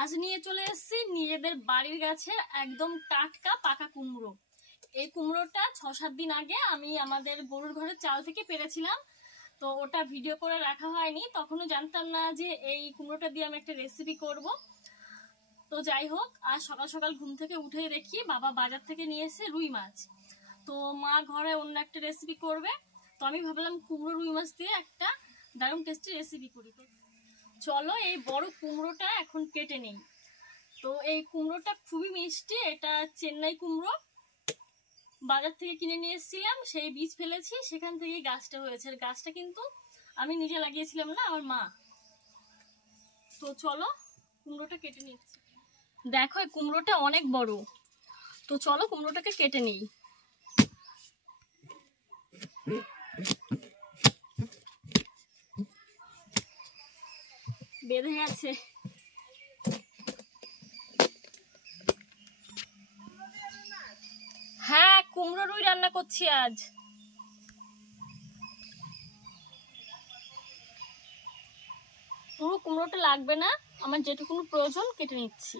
আজ নিয়ে চলে এসেছি নিজেদের বাড়ির গাছের একদম টাটকা পাকা কুমড়ো। এই কুমড়োটা ৬-৭ দিন আগে আমি আমাদের গরুর ঘরের চাল থেকে পেরেছিলাম, তো ওটা ভিডিও করে রাখা হয়নি। তখনও জানতাম না যে এই কুমড়োটা দিয়ে আমি একটা রেসিপি করব। তো যাই হোক, আজ সকাল সকাল ঘুম থেকে উঠেই দেখি বাবা বাজার থেকে নিয়ে এসে রুই মাছ। তো মা ঘরে অন্য একটা রেসিপি করবে, তো আমি ভাবলাম কুমড়ো রুই মাছ দিয়ে একটা দারুণ টেস্টি রেসিপি করি। তো চলো এই বড় কুমড়োটা এখন কেটে নেই। তো এই কুমড়োটা খুবই মিষ্টি, এটা চেন্নাই কুমড়ো, বাজার থেকে কিনে নিয়ে এসেছিলাম। সেই বীজ ফেলেছি, সেখান থেকে গাছটা হয়েছে। গাছটা কিন্তু আমি নিজে লাগিয়েছিলাম না, আমার মা। তো চলো কুমড়োটা কেটে নিচ্ছি। দেখো এই কুমড়োটা অনেক বড়, তো চলো কুমড়োটাকে কেটে নিই। বেঁধে গেছে। হ্যাঁ, কুমড়ো রুই রান্না করছি আজ। পুরো কুমড়োটা লাগবে না, আমার যেটুকু প্রয়োজন কেটে নিচ্ছি।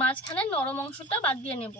মাঝখানের নরম অংশটা বাদ দিয়ে নেব।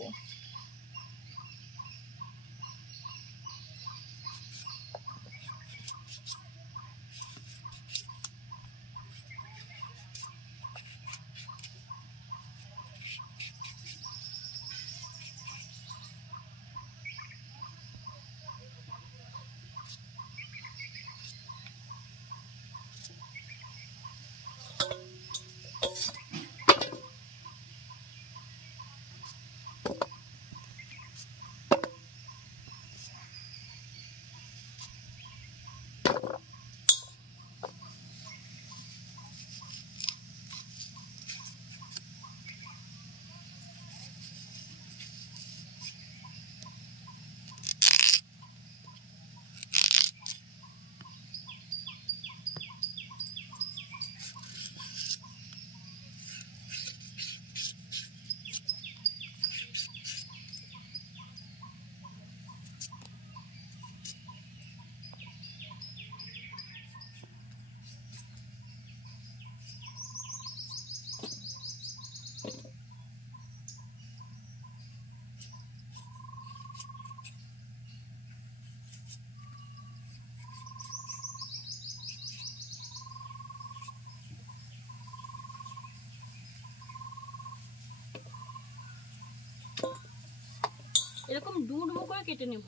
এরকম ডুমো ডুমো করে কেটে নেব।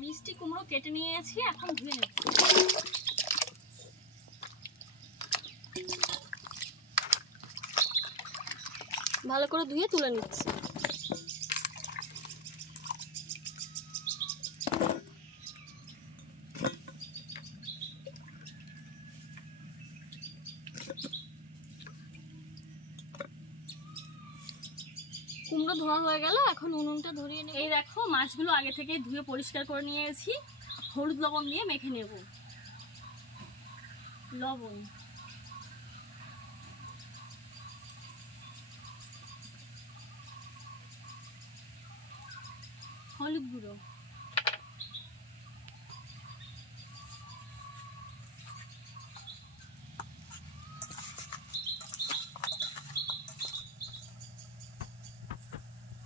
মিষ্টি কুমড়ো কেটে নিয়েছি, এখন ধুয়ে নেব। ভালো করে ধুয়ে তুলে নিচ্ছি। কুমড়ো ধোয়া হয়ে গেল, এখন উনুনটা ধরিয়ে নেব। এই দেখো মাছগুলো আগে থেকে ধুয়ে পরিষ্কার করে নিয়েছি, হলুদ লবণ দিয়ে মেখে নেব। লবণ, হলুদ গুঁড়ো,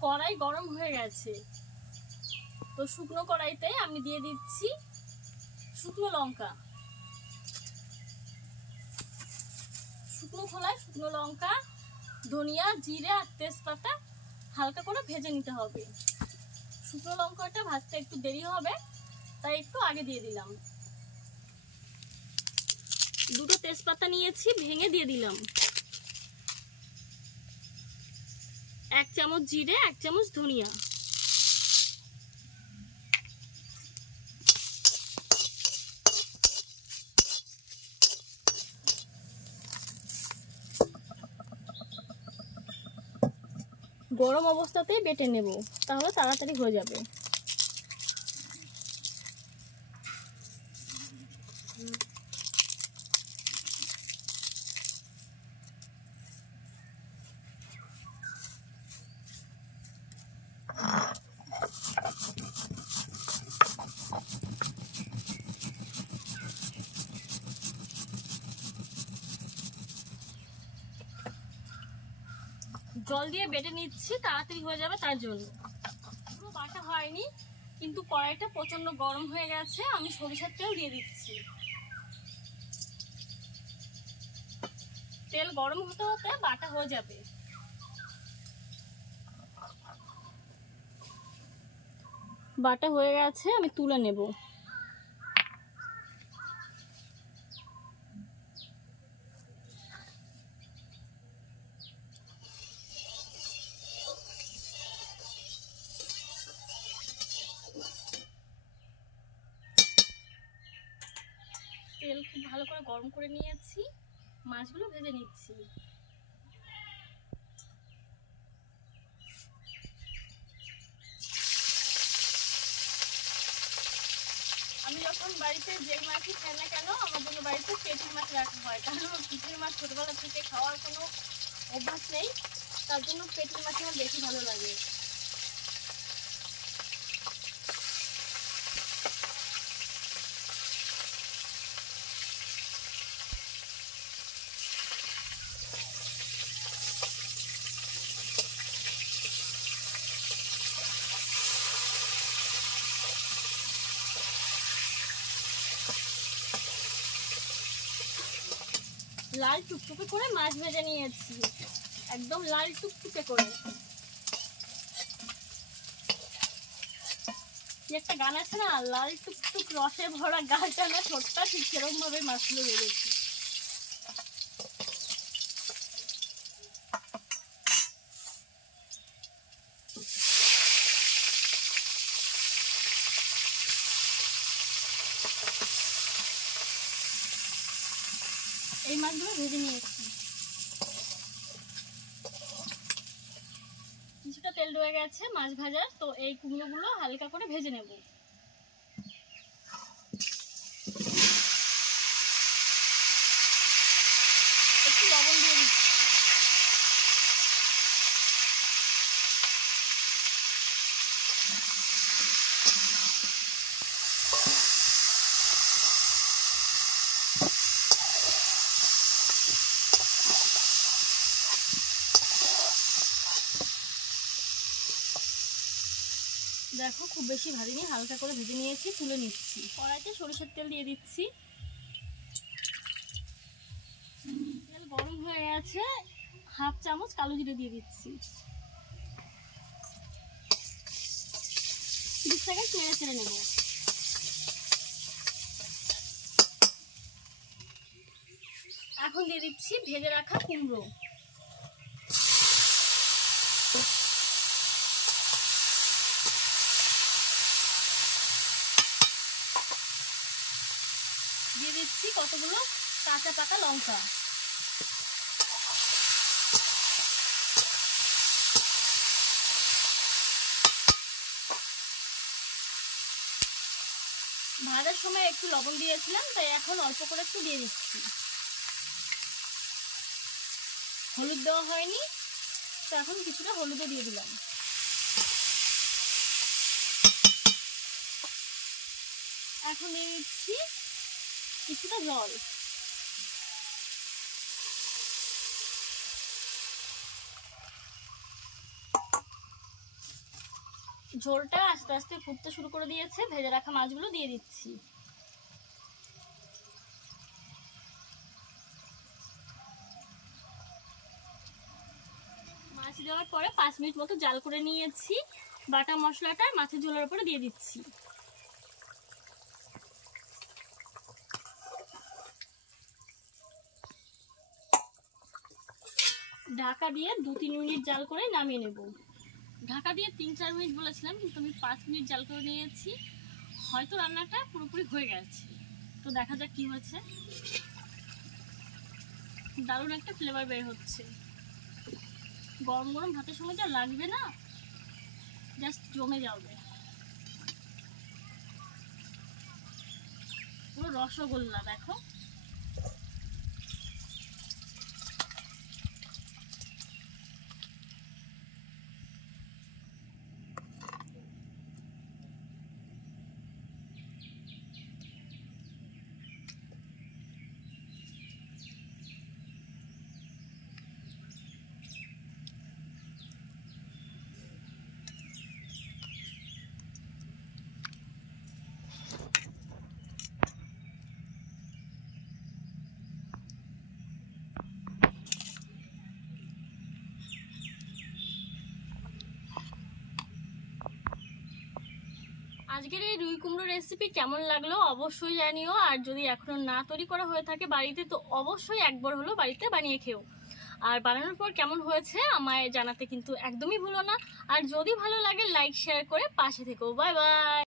কড়াই গরম হয়ে গেছে, তো শুকনো কড়াইতে আমি দিয়ে দিচ্ছি শুকনো লঙ্কা। শুকনো খোলায় শুকনো লঙ্কা, ধনিয়া, জিরে আর তেজপাতা হালকা করে ভেজে নিতে হবে। শুকনো লঙ্কাটা ভাজতে একটু দেরি হবে, তাই একটু আগে দিয়ে দিলাম। দুটো তেজপাতা নিয়েছি, ভেঙে দিয়ে দিলাম। 1 চামচ জিরে, 1 চামচ ধনিয়া। গরম অবস্থাতেই বেটে নেব, তাহলে তাড়াতাড়ি হয়ে যাবে। জল দিয়ে বেটে নিচ্ছি, তাড়াতাড়ি হয়ে যাবে তার জন্য। পুরো বাটা হয়নি, কিন্তু কড়াইটা প্রচন্ড গরম হয়ে গেছে। আমি সরিষার তেল দিয়ে দিচ্ছি। তেল গরম হতে হতে বাটা হয়ে যাবে। বাটা হয়ে গেছে, আমি তুলে নেব। তেল খুব ভালো করে গরম করে নিয়েছি, মাছগুলো ভেজে নিচ্ছি। আমি যখন বাড়িতে যে মাছই খাই না কেন, আমার জন্য বাড়িতে পেটির মাছ রাখা হয়, কারণ পিঠের মাছ ছোটবেলা থেকে খাওয়ার কোনো অভ্যাস নেই, তার জন্য পেটির মাছ আমার বেশি ভালো লাগে। লাল টুকটুকে করে মাছ ভেজে নিয়েছি, একদম লাল টুকটুকে করে। একটা গান আছে না, লাল টুকটুক রসে ভরা গালটা না ছোট্টা, ঠিক সেরকম ভাবে মাছগুলো ভেজেছি। এই মাছগুলো ভেজে নিয়েছি। কিছুটা তেল রয়ে গেছে মাছ ভাজার, তো এই কুমড়োগুলো হালকা করে ভেজে নেব। একটু লবণ দিয়ে দিচ্ছি। দেখো খুব বেশি ভাজিনি, হালকা করে ভেজে নিয়েছি, তুলে নিচ্ছি। কড়াইতে সরিষার তেল দিয়ে দিচ্ছি। তেল গরম হয়ে গেছে, হাফ চামচ কালো জিরে দিয়ে দিচ্ছি। 30 সেকেন্ড নেড়ে চেড়ে নেব। এখন দিয়ে দিচ্ছি ভেজে রাখা কুমড়ো। দিয়ে দিচ্ছি কতগুলো কাঁচা পাকা লঙ্কা। ভাজার সময় একটু লবণ দিয়েছিলাম, তাই এখন অল্প করে একটু দিয়ে দিচ্ছি। হলুদ দেওয়া হয়নি, তো এখন কিছুটা হলুদও দিয়ে দিলাম। এখন দিয়ে দিচ্ছি কিছুটা জল। ঝোলটা আস্তে আস্তে ফুটতে শুরু করে দিয়েছে, ভেজে রাখা মাছগুলো দিয়ে দিচ্ছি। মাছ দেওয়ার পরে 5 মিনিট মতো জাল করে নিয়েছি। বাটা মশলাটা মাছের ঝোলের উপরে দিয়ে দিচ্ছি। ঢাকা দিয়ে 2-3 মিনিট জাল করে নামিয়ে নেব। ঢাকা দিয়ে 3-4 মিনিট বলেছিলাম, কিন্তু আমি 5 মিনিট জাল করে নিয়েছি। হয়তো রান্নাটা পুরোপুরি হয়ে গেছে, তো দেখা যাক কি হয়েছে। দারুণ একটা ফ্লেভার বের হচ্ছে। গরম গরম ভাতের সঙ্গে যা লাগবে না, জাস্ট জমে যাবে, পুরো রসগোল্লা। দেখো আজকের এই রুই কুমড়ো রেসিপি কেমন লাগলো অবশ্যই জানিও। আর যদি এখনো না তৈরি করা হয়ে থাকে বাড়িতে, তো অবশ্যই একবার হলো বাড়িতে বানিয়ে খেও। আর বানানোর পর কেমন হয়েছে আমায় জানাতে কিন্তু একদমই ভুলো না। আর যদি ভালো লাগে লাইক শেয়ার করে পাশে থেকো। Bye bye.